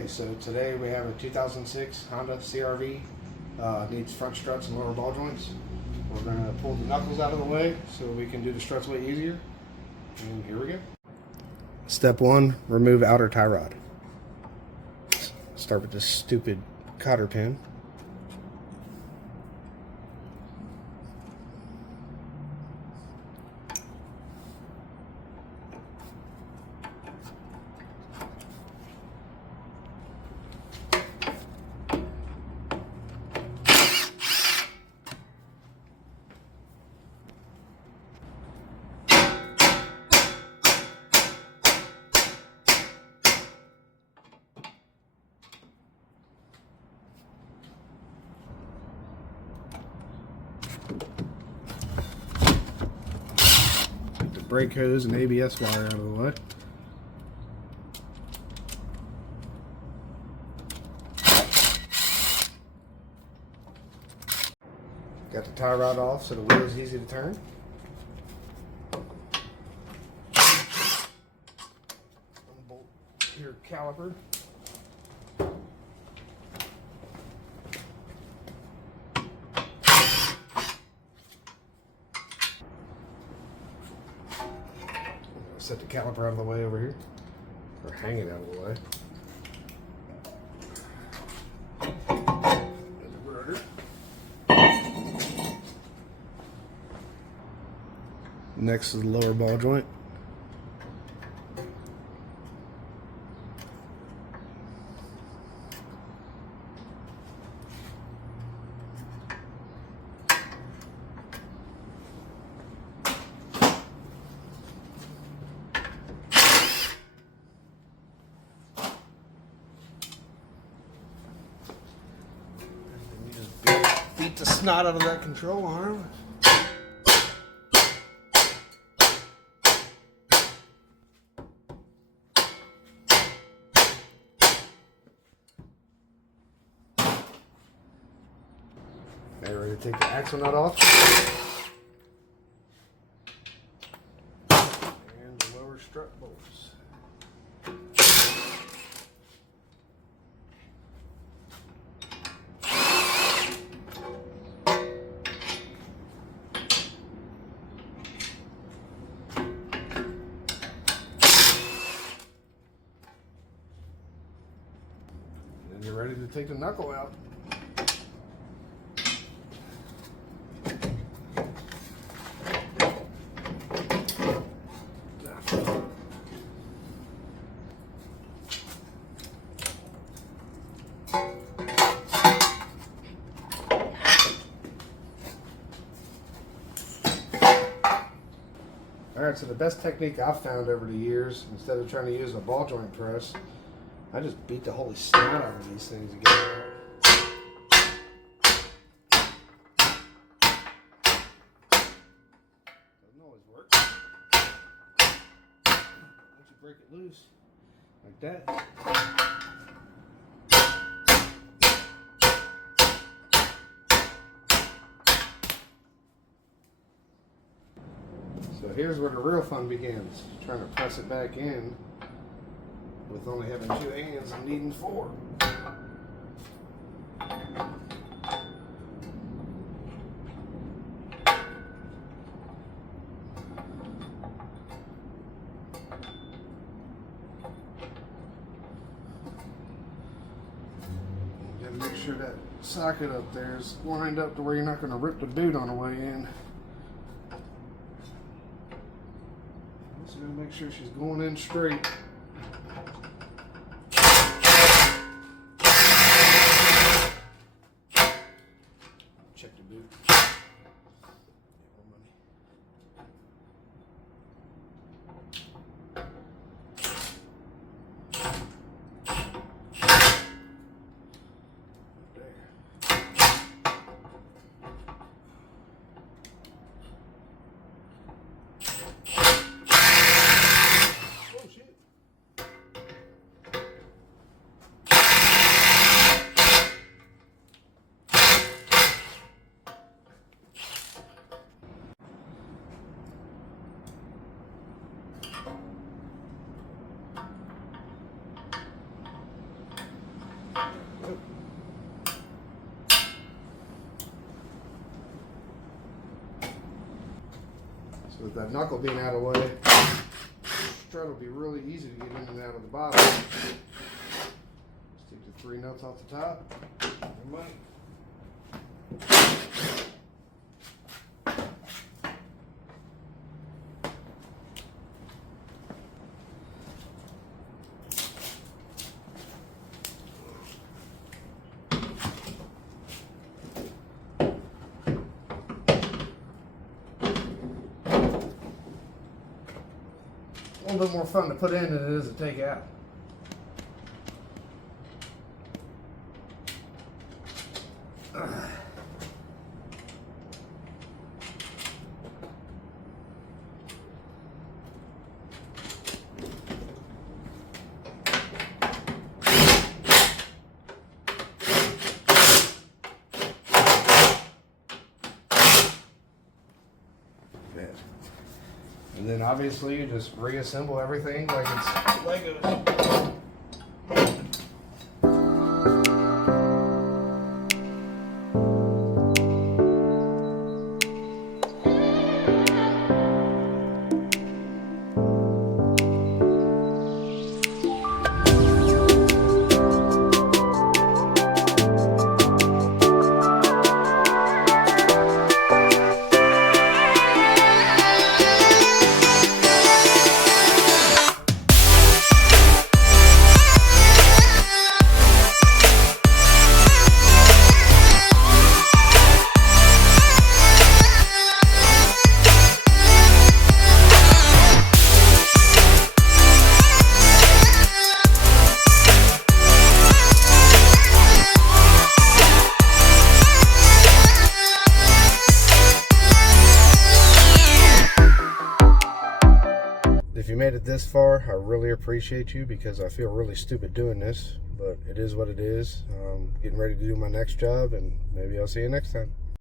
Okay, so today we have a 2006 Honda CRV. Needs front struts and lower ball joints. We're going to pull the knuckles out of the way so we can do the struts way easier. And here we go. Step 1, remove outer tie rod. Start with this stupid cotter pin. Get the brake hose and ABS wire out of the way. Got the tie rod off so the wheel is easy to turn. Unbolt your caliper. Set the caliper out of the way over here, or hang it out of the way. There's a rotor. Next is the lower ball joint. Beat the snot out of that control arm. Now ready to take the axle nut off. And the lower strut bolts. And you're ready to take the knuckle out. Alright, so the best technique I've found over the years, instead of trying to use a ball joint press, I just beat the holy snot out of these things to get it out. Doesn't always work. Once you break it loose, like that. So here's where the real fun begins, trying to press it back in with only having 2 hands and needing 4. You gotta make sure that socket up there is lined up to where you're not going to rip the boot on the way in. So make sure she's going in straight. Check the boot. So with that knuckle being out of the way, strut will be really easy to get in and out of the bottom. Just take the 3 nuts off the top. Everybody. A little bit more fun to put in than it is to take out. And then obviously you just reassemble everything like it's Legos. If you made it this far, I really appreciate you because I feel really stupid doing this, but it is what it is. Getting ready to do my next job, and maybe I'll see you next time.